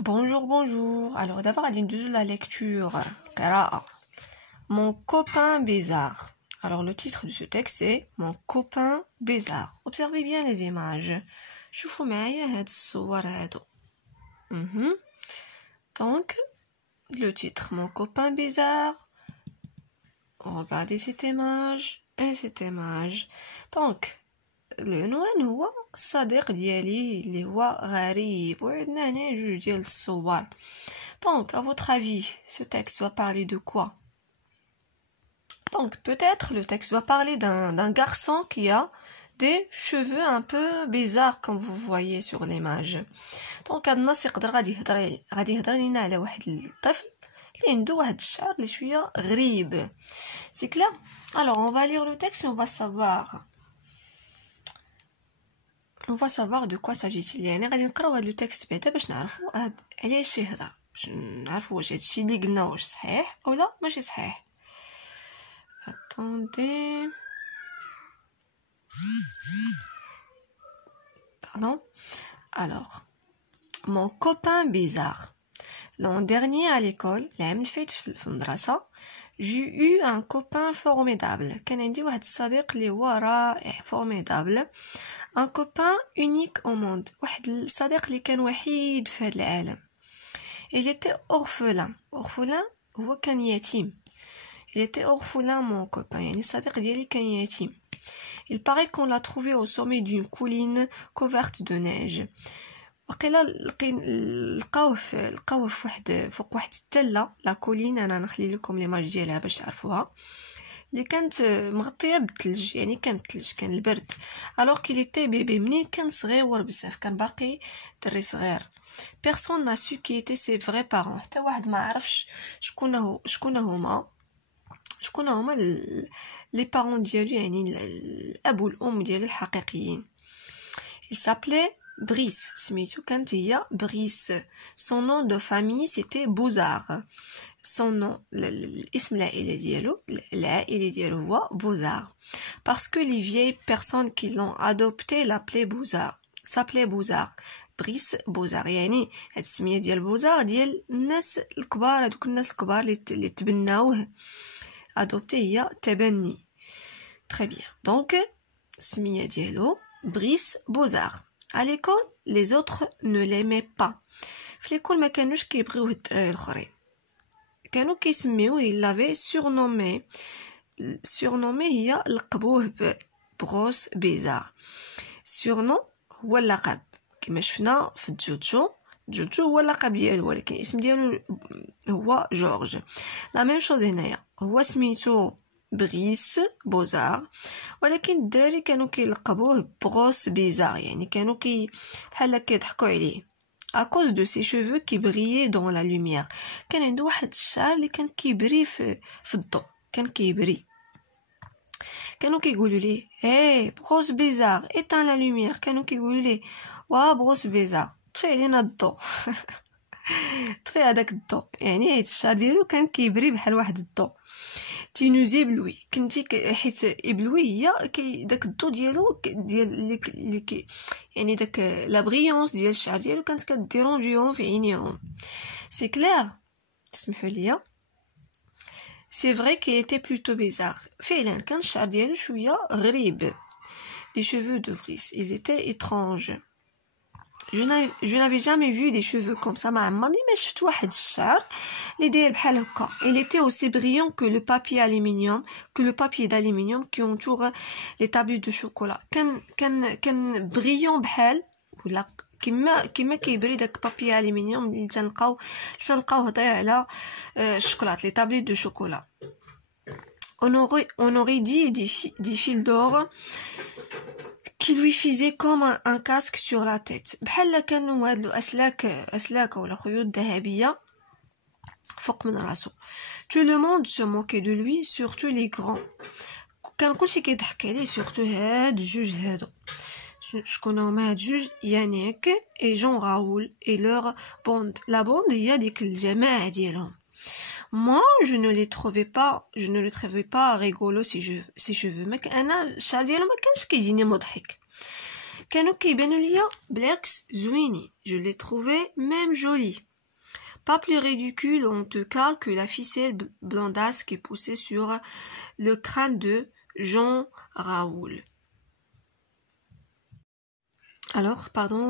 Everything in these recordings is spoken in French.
Bonjour, bonjour. Alors d'abord, on dit la lecture. قراءة. Mon copain bizarre. Alors le titre de ce texte c'est Mon copain bizarre. Observez bien les images. شوفوا معايا هاد الصور هادو. Donc le titre Mon copain bizarre. Regardez cette image et cette image. Donc العنوان هو الصديق ديالي اللي هو غريب وعندنا هنا جوج ديال الصور. Donc à votre avis ce texte va parler de quoi? Donc peut-être le texte va parler d'un garçon qui a des cheveux un peu bizarres comme vous voyez sur l'image. Donc هاد النص يقدر غادي يهضر لينا على واحد الطفل اللي عنده واحد الشعر اللي شويه غريب. C'est clair? Alors on va lire le texte et on va savoir de quoi s'agit-il. يعني غادي نقراو هاد لو تكست بعدا باش نعرفوا علاش يهضر، باش نعرفوا واش هادشي اللي قلنا واش صحيح اولا ماشي صحيح. Attendez. Pardon. Alors, mon copain bizarre. L'an dernier à l'école, العام الفايت في المدرسة, j'ai eu un copain formidable. كان عندي واحد الصديق اللي هو رائع, formidable. Un copain unique au monde. واحد الصديق اللي كان وحيد في هذا العالم. Il était orphelin. Orphelin هو كان يتيم. Il était orphelin mon copain. يعني الصديق ديالي كان يتيم. Il paraît qu'on l'a trouvé au sommet d'une colline couverte de neige. وقيلا لقاوه فوق واحد التلة. لا كولين انا نخلي لكم ليماج ديالها باش تعرفوها, اللي كانت مغطيه بالثلج, يعني كان الثلج, كان البرد. alors qu'il était bébé, منين كان صغير بزاف, كان باقي دري صغير. personne n'a su qui étaient ses vrais parents. حتى واحد ما عرفش شكون هما لي بارون ديالو, يعني الاب والام ديالو الحقيقيين. il s'appelait Brice, سميتو كانت هي Brice. son nom de famille c'était Bouzard. son nom, الاسم العائلي ديالو هو Bouzard. parce que les vieilles personnes qui l'ont adopté l'appelaient Bouzard, s'appelait Bouzard. Brice Bouzard, يعني هاد السميه ديال بوزار ديال الناس الكبار, هادوك الناس الكبار اللي تبناوه. adopté هي تبني. très bien. donc السميه ديالو Brice Bouzard. À l'école, les autres ne l'aimaient pas. في l'école ما كانوش كيبغيوه الدراري الاخرين, كانوا كيسميوه, il l'avait surnommé هي لقبوه بغوس بيزار. surnom هو اللقب, كما شفنا في جوجو هو اللقب ديالو, ولكن الاسم ديالو هو جورج. لا ميم شوز هنايا, هو سميتو بريس بوزار, ولكن الدراري كانوا كيلقبوه بغوس بيزار, يعني كانوا بحال كيضحكوا عليه à cause de ses cheveux qui brillaient dans la lumière. كان عنده واحد الشعر اللي كان كيبري في الضوء, كان كيبري. كانوا كيقولوا ليه هي بغوس بيزار éteins la lumière, كانوا كيقولوا ليه وا بغوس بيزار طفي علينا الضوء. طفي هذاك الضوء, يعني حيت الشعر ديالو كان كيبري بحال واحد الضوء. تي nous éblouis, كنتي حيت éblouis هي داك الضوء ديالو ديال اللي يعني داك لا بريونس ديال الشعر ديالو كانت كديرونجيهم في عينيهم. سي كلير, اسمحوا لي. سي فري كي était plutôt bizarre. فعلا كان الشعر ديالو شويه غريب. les cheveux de Brice, ils étaient étranges. je n'avais jamais vu des cheveux comme ça. ما عمرني ما شفت واحد الشعر اللي داير بحال هكا. il était aussi brillant que le papier d'aluminium qui entoure les tablettes de chocolat. كان brillant بحال ولا كما كيبري داك بابي الومنيوم اللي تنلقاوه داير على الشوكولات, لي تابليت دو شوكولا. on aurait dit des fils d'or qui lui faisait comme un casque sur la tête. بحال كانوا هاد اسلاك ولا خيوط ذهبيه فوق من راسو. tout le monde se moquait de lui, surtout les grands. كان كلشي كيضحك عليه, surtout هاد الجوج هادو. شكون هما هاد الجوج؟ يانيك et Jean Raoul et leur bande. la bande هي ديك الجماعه ديالهم. moi je ne les trouvais pas rigolo ses cheveux. ما انا الشعر ديالو ما كانش كيجيني مضحك, كانوا كيبانوا ليا بالعكس زوينين. je les trouvais même jolis. Pas plus ridicule en tout cas que la ficelle blondasse qui poussait sur le crâne de Jean Raoul. Alors, pardon,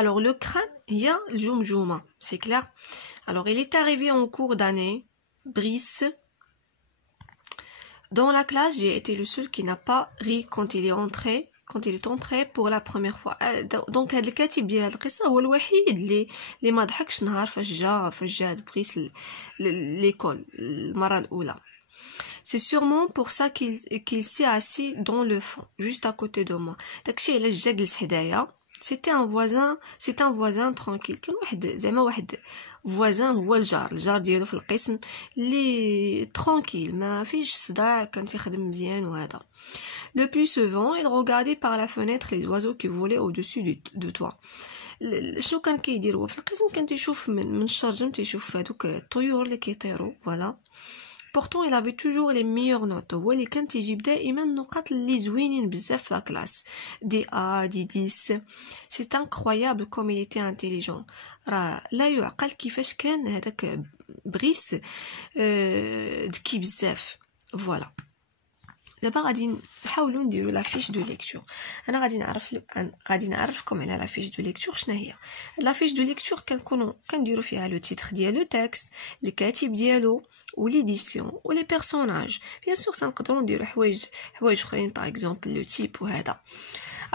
alors, le crâne, il y a Jumjuma, c'est clair. Alors, il est arrivé en cours d'année, Brice. Dans la classe, j'ai été le seul qui n'a pas ri quand il est entré pour la première fois. Donc هذا الكاتب ديال هذه القصه هو الوحيد اللي ما ضحكش نهار فاش جا بريس l'école المره الاولى. C'est sûrement pour ça qu'il s'est assis dans le fond, juste à côté de moi. داكشي علاش جا جلس حدايا. C'est un voisin tranquille. كان واحد voisin هو الجار ديالو في القسم اللي tranquille ما فيش صداع كان تيخدم مزيان وهذا. Le plus souvent, il regardait par la fenêtre les oiseaux qui volaient au-dessus de toi. شنو كان كيدير هو في القسم كان تيشوف من الشرجم تيشوف هذوك الطيور اللي كيطيروا فوالا. Pourtant, il avait toujours les meilleures notes. هو اللي كان تيجيب دائما النقاط اللي زوينين بزاف في لا كلاس. Des A, des 10. C'est incroyable comme il était intelligent. راه لا يعقل كيفاش كان هذاك بريس ذكي بزاف. Voilà. دابا غادي نحاولوا نديروا لا فيش دو ليكتور. انا غادي نعرفكم على لا فيش دو ليكتور شنو هي. لا فيش دو ليكتور كنديروا فيها لو تيتر ديال لو تكست، الكاتب ديالو وليديسيون ولي بيرسوناج. بيان سور تنقدروا نديروا حوايج اخرين باغ اكزومبل لو تيب وهذا.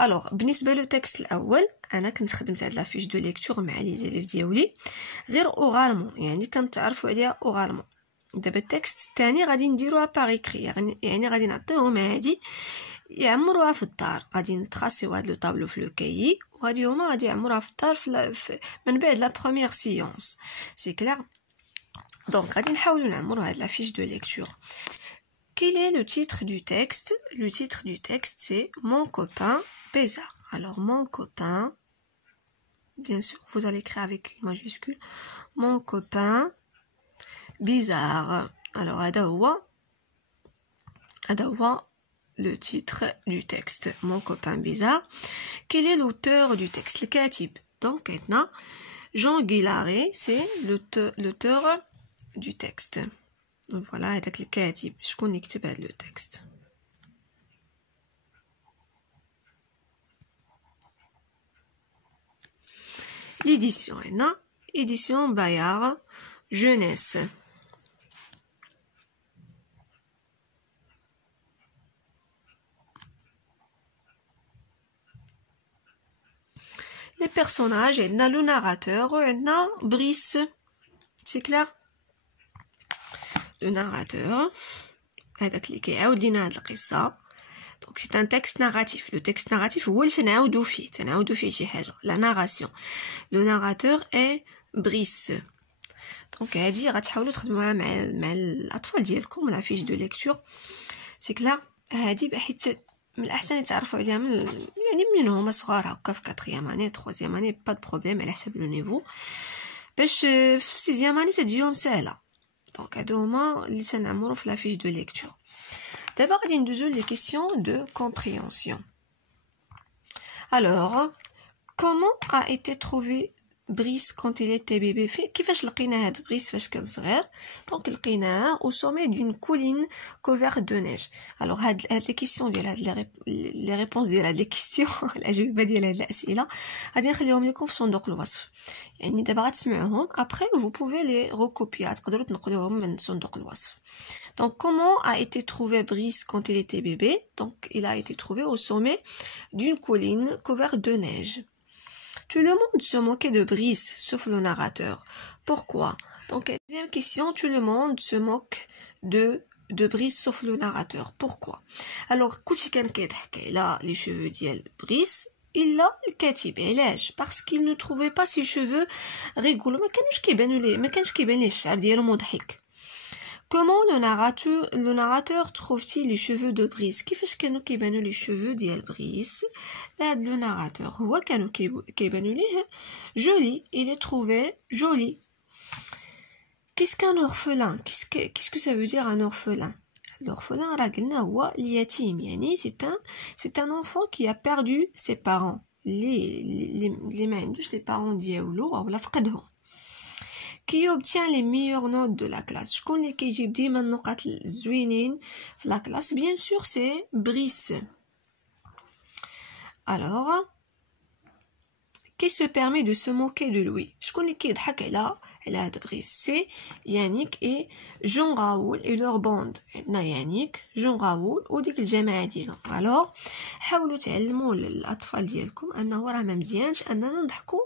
الوغ بالنسبه لو تكست الاول انا كنت خدمت هاد لا فيش دو ليكتور مع لي زيليف ديالي غير اوغالمون، يعني كنتعرفوا عليها اوغالمون. دابا التكست الثاني غادي نديروها باغيكري، يعني غادي نعطيهم هادي يعمروها في الدار. غادي نتراسيو هاد لو طابلو في لو كايي وغادي هما غادي يعمروها في الدار من بعد لا بروميير سيونس. سي كلير. دونك غادي نحاولوا نعمروا هاد لا فيش دو ليكتور. Quel est le titre du texte? Le titre du texte c'est Mon copain Bézard. Alors mon copain, bien sûr vous allez écrire avec une majuscule. Mon copain bizarre. Alors هذا هو le titre du texte. Mon copain bizarre. Quel est l'auteur du texte? الكاتب. Donc maintenant Jean Guillaret c'est l'auteur du texte. Voilà هذاك الكاتب. شكون يكتب هذا le texte? L'édition هنا édition Bayard jeunesse. Les personnages, عندنا le narrateur وعندنا Brice. C'est clair. Le narrateur هذاك اللي كيعاود لينا هاد القصه. Donc c'est un texte narratif. Le texte narratif هو اللي تنعاودو فيه شي حاجه. La narration. Le narrateur est Brice. Donc هادي غتحاولوا تخدموها مع الاطفال ديالكم لا فيش دو ليكتور. سي كلا. هادي بحيث من الاحسن يتعرفوا عليها يعني من هما صغار هكا في 4 اني 3 اني با دو بروبليم على حسب لو نيفو باش في 6 اني تجيهم سهله. دونك هادو هما اللي تنعمروا في لا فيش دو ليكتور. دابا غادي ندوزو لي كيسيون دو كومبريهنسيون. Alors comment a été trouvé Brice quand il était bébé? كيفاش لقينا هاد بريس فاش كان صغير؟ دونك لقيناه au sommet d'une colline couverte de neige. alors هاد لي كيسيون ديال هاد لي ريبونس ديال هاد لي كيسيون الاجوبه ديال هاد الاسئله غادي نخليهم لكم في صندوق الوصف. يعني دابا غتسمعوهم après vous pouvez les recopier تقدروا تنقلوهم من صندوق الوصف. Donc comment a été trouvé Brice quand il était bébé? Donc il a été trouvé au sommet d'une colline couverte de neige. Tout le monde se moquait de Brice, sauf le narrateur. Pourquoi? Donc, deuxième question, tout le monde se moque de Brice, sauf le narrateur. Pourquoi? Alors, كلشي كان كيضحك على les cheveux ديال Brice, إلا الكاتب. علاش؟ parce qu'il ne trouvait pas ses cheveux rigolos. ما كانش كيبان ليه الشعر ديالو مضحك. Comment le narrateur trouve-t-il les cheveux de Brice? كيفاش كانوا كيبانوا لي cheveux ديال بريس؟ هاد لو ناراتور هو كانوا كيبانوا ليه joli. Il est trouvé joli. Qu'est-ce qu'un orphelin? Qu'est-ce que ça veut dire un orphelin? L'orphelin راه قلنا هو اليتيم، يعني c'est un enfant qui a perdu ses parents. اللي ما عندوش لي بارون ديالو اولا فقدهم. كي obtient les meilleures notes de la classe. شكون اللي كيجيب ديما النقاط الزوينين في لا كلاس؟ bien sûr c'est Brice. alors qui se permet de se moquer de lui. شكون اللي كيضحك على هاد بريس؟ سي يانيك اي جون راول اي لور بوند. عندنا يانيك جون راول وديك الجماعه ديالهم. الوغ حاولوا تعلموا الاطفال ديالكم انه راه ما مزيانش اننا نضحكوا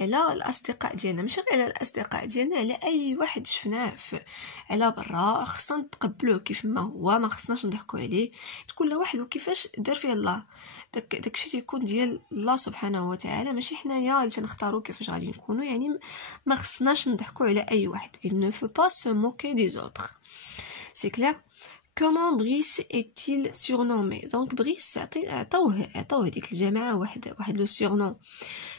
على الاصدقاء ديالنا، ماشي غير على الاصدقاء ديالنا، على اي واحد شفناه على برا خصنا نتقبلوه كيف ما هو، ما خصناش نضحكوا عليه. كل واحد وكيفاش دار فيه الله، داكشي تيكون ديال الله سبحانه وتعالى، ماشي حنايا اللي تنختاروا كيفاش غادي نكونوا. يعني ما خصناش نضحكوا على اي واحد. il ne faut pas se moquer des autres. c'est clair. comment Brice est-il surnommé؟ donc Brice عطاوه ديك الجماعه واحد لو سورنون.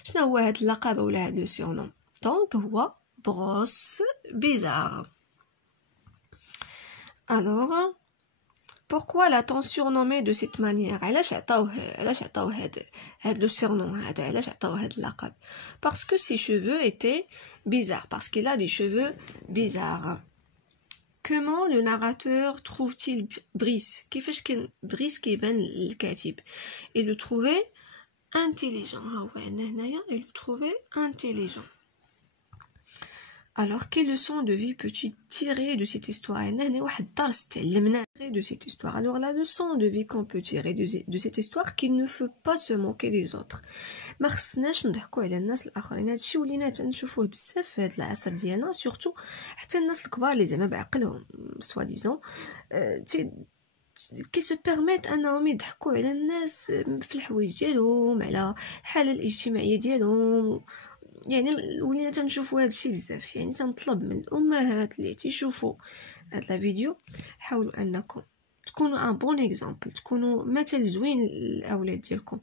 شنو هو هاد اللقب ولا هاد لو سورنون؟ donc هو بروس بيزار. alors pourquoi l'a-t-on surnommé de cette manière؟ علاش عطاوه هاد لو سورنون هذا؟ علاش عطاوه هاد اللقب؟ parce que ses cheveux étaient bizarres, parce qu'il a des cheveux bizarres. comment le narrateur trouve-t-il Brice؟ كيفاش كان بريس كيبان الكاتب؟ il le trouvait intelligent. ها هو هنايا il le trouvait intelligent. alors quelle leçon de vie peux-tu tirer de cette histoire؟ هنا واحد الدرس تعلمنا de cette histoire. alors la leçon de vie qu'on peut tirer de cette histoire qu'il ne faut pas se moquer des autres. ما خصناش نضحكوا على الناس الاخرين. هادشي ولينا تنشوفوه بزاف في هذا العصر ديالنا، سورتو حتى الناس الكبار اللي زعما بعقلهم سوا ديزون كي سو بيرميت انهم يضحكوا على الناس في الحوايج ديالهم، على الحاله الاجتماعيه ديالهم. يعني ولينا تنشوفوا هذا الشيء بزاف. يعني تنطلب من الامهات اللي تيشوفوا هاد لا فيديو حاولوا انكم تكونوا ان بون اكزامبل، تكونوا مثل زوين للاولاد ديالكم.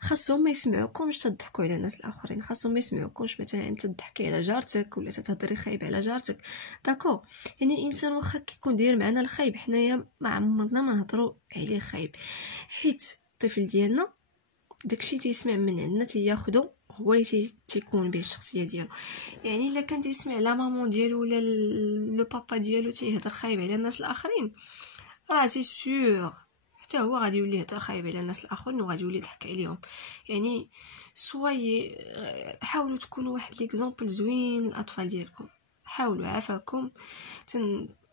خاصهم ما يسمعوكمش تضحكوا على الناس الاخرين، خاصهم ما يسمعوكمش مثلا انت تضحكي على جارتك ولا تهضري خايب على جارتك. داكور؟ يعني الانسان واخا كيكون داير معنا الخايب حنايا ما عمرنا ما نهضروا عليه خايب، حيت الطفل ديالنا داكشي تيسمع من عندنا تياخذو هو اللي تيكون به الشخصيه ديالو. يعني الا كان تيسمع لا مامون ديالو ولا لو بابا ديالو تيهضر خايب على الناس الاخرين، راه سي سور حتى هو غادي يولي يهضر خايب على الناس الاخرين وغادي يولي يضحك عليهم. يعني سواي حاولوا تكونوا واحد ليكزامبل زوين للاطفال ديالكم. حاولوا عافاكم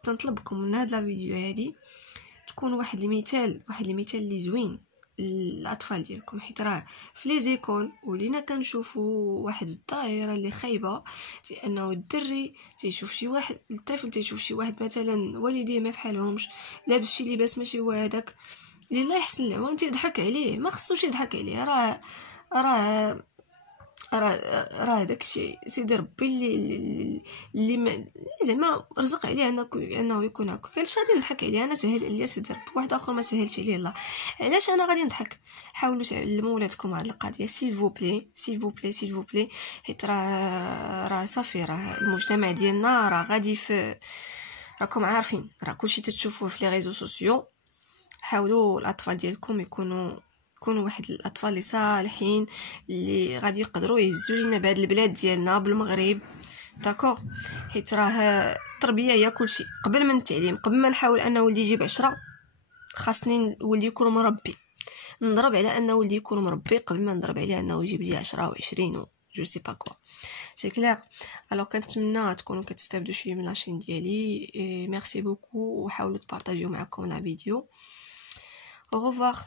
تنطلبكم من هاد لا فيديو هادي تكونوا واحد المثال اللي زوين الاطفال ديالكم. حيت راه في لي زيكول ولينا كنشوفوا واحد الظاهره اللي خايبه، لانه الدري تيشوف شي واحد، الطفل تيشوف شي واحد مثلا والديه ما فحالهمش، لابس شي لباس ماشي هو هذاك اللي الله يحسن العوان، تيضحك عليه. ما خصوش يضحك عليه، راه داكشي سيدي ربي اللي زعما رزق عليه انه يكون هكا. علاش غادي نضحك عليه؟ انا سهل عليا سيدي ربي، واحد اخر ما سهلش عليه الله، علاش انا غادي نضحك؟ حاولوا تعلموا ولادكم هذه القضيه سيل فو بلي حيت راه صافي، راه المجتمع ديالنا راه غادي في، راكم عارفين راه كلشي تتشوفوه في لي ريزو سوسيو. حاولوا الاطفال ديالكم يكونوا واحد الاطفال اللي صالحين، اللي غادي يقدروا يهزوا لينا بهاد البلاد ديالنا بالمغرب. داكوغ؟ حيت راه التربيه هي كلشي. قبل من التعليم، قبل ما نحاول ان ولدي يجيب 10 خاصني ولدي يكون مربي. نضرب على ان ولدي يكون مربي قبل ما نضرب عليه انه يجيب لي 10 و20 و جو سي با كوا. سي كلير. الوغ كنتمنى تكونوا كتستافدوا شويه من لاشين ديالي. ميرسي بوكو، وحاولوا تبارطاجيو معكم لا فيديو. au revoir.